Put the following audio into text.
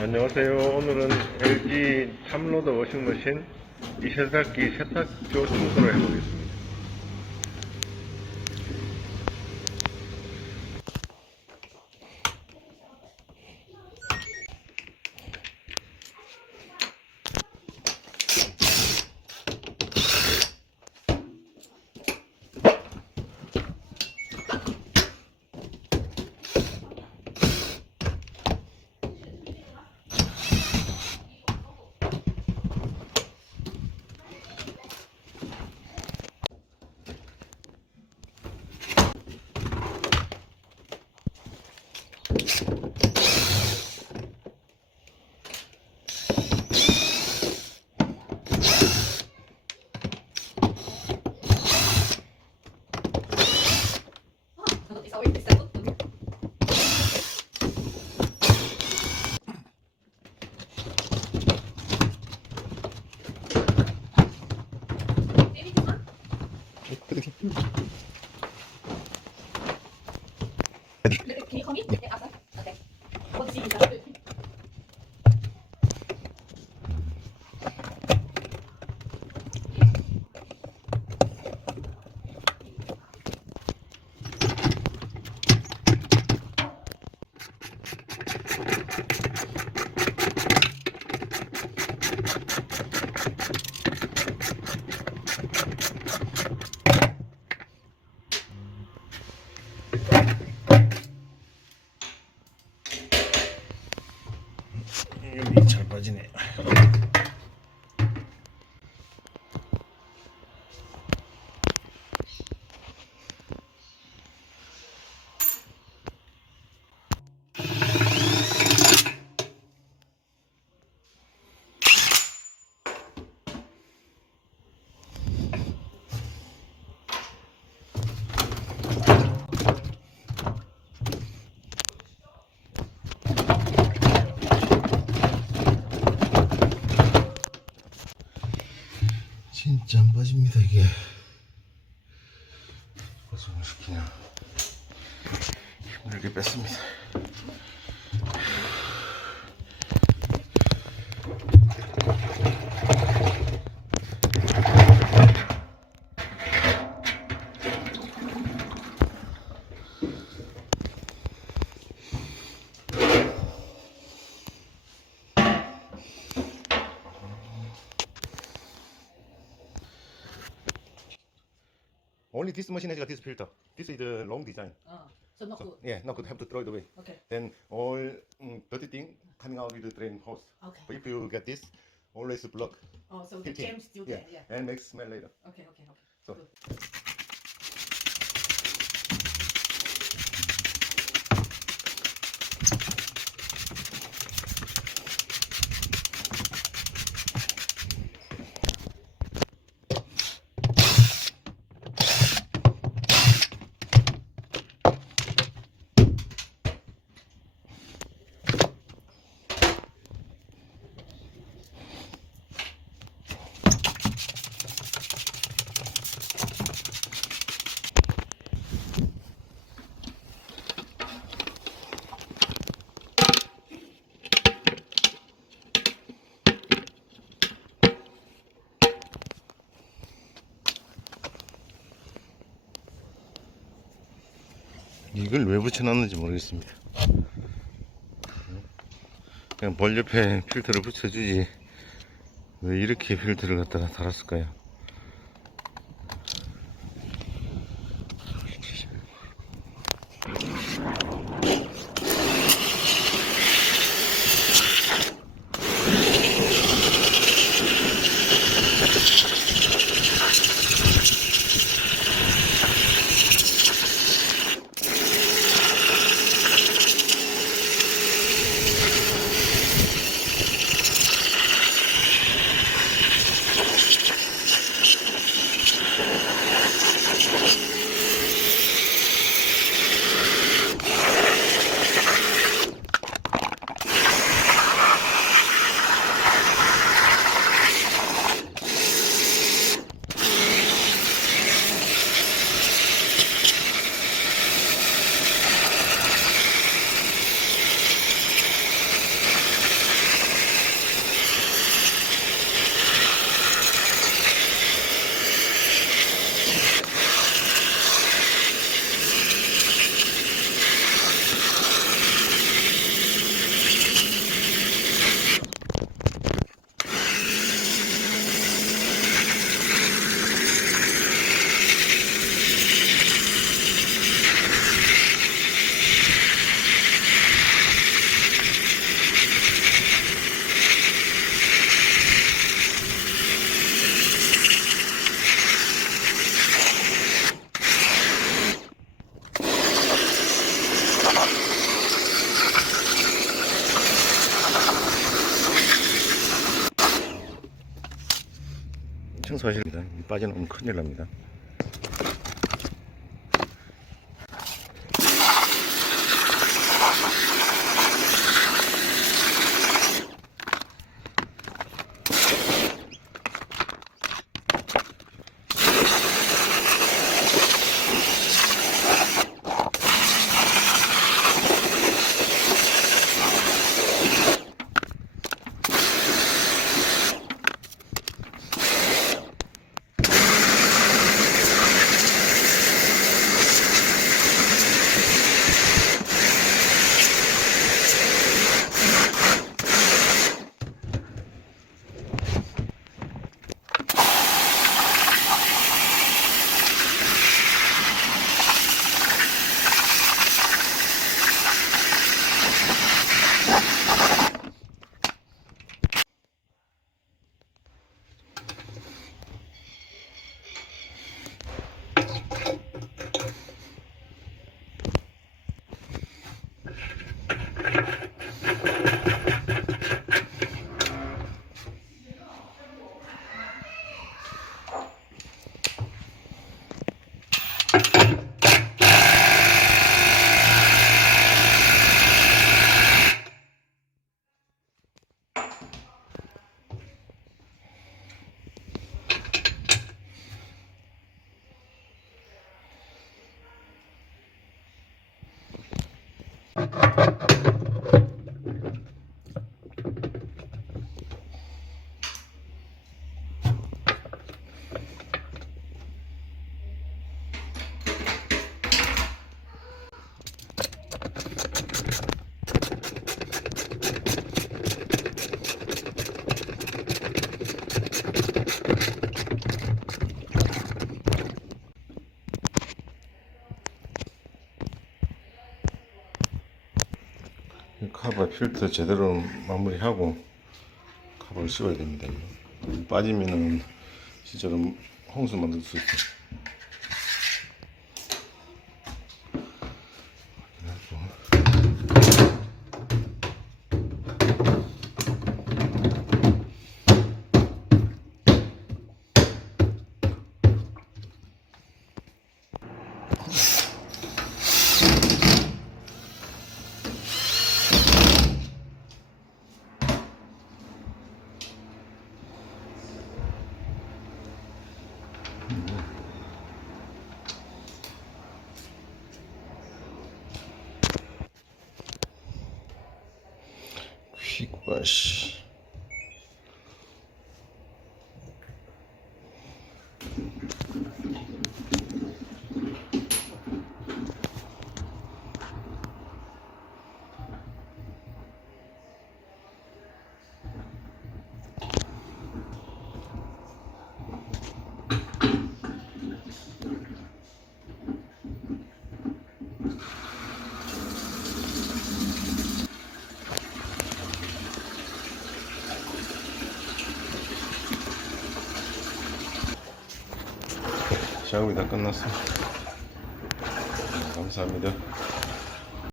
안녕하세요. 오늘은 LG 탑로드 워싱머신 이 세탁기 세탁조 청소를 해보겠습니다. Can you call me? Yeah, awesome. Okay. We'll see each other. 여기 잘 빠지네. 진짜 안 빠집니다. 이게 고정을 시키냐 힘들게 뺐습니다. Only this machine has got this filter. This is the long design. So not good. Yeah, not good. Have to throw it away. Okay. Then all dirty thing coming out with the drain hose. Okay. But if you get this, always block. Oh, so the Filtering. germs still Yeah, there. Yeah. and makes smell later. Okay. Okay. Okay. So. Good. 이걸 왜 붙여놨는지 모르겠습니다. 그냥 벌 옆에 필터를 붙여주지 왜 이렇게 필터를 갖다가 달았을까요? 청소하십니다. 빠져나오면 큰일 납니다. 카바 필터 제대로 마무리하고 카바를 씌워야 됩니다. 빠지면은 진짜로 홍수 만들 수 있어요. 휘과시 작업이 다 끝났습니다. 감사합니다.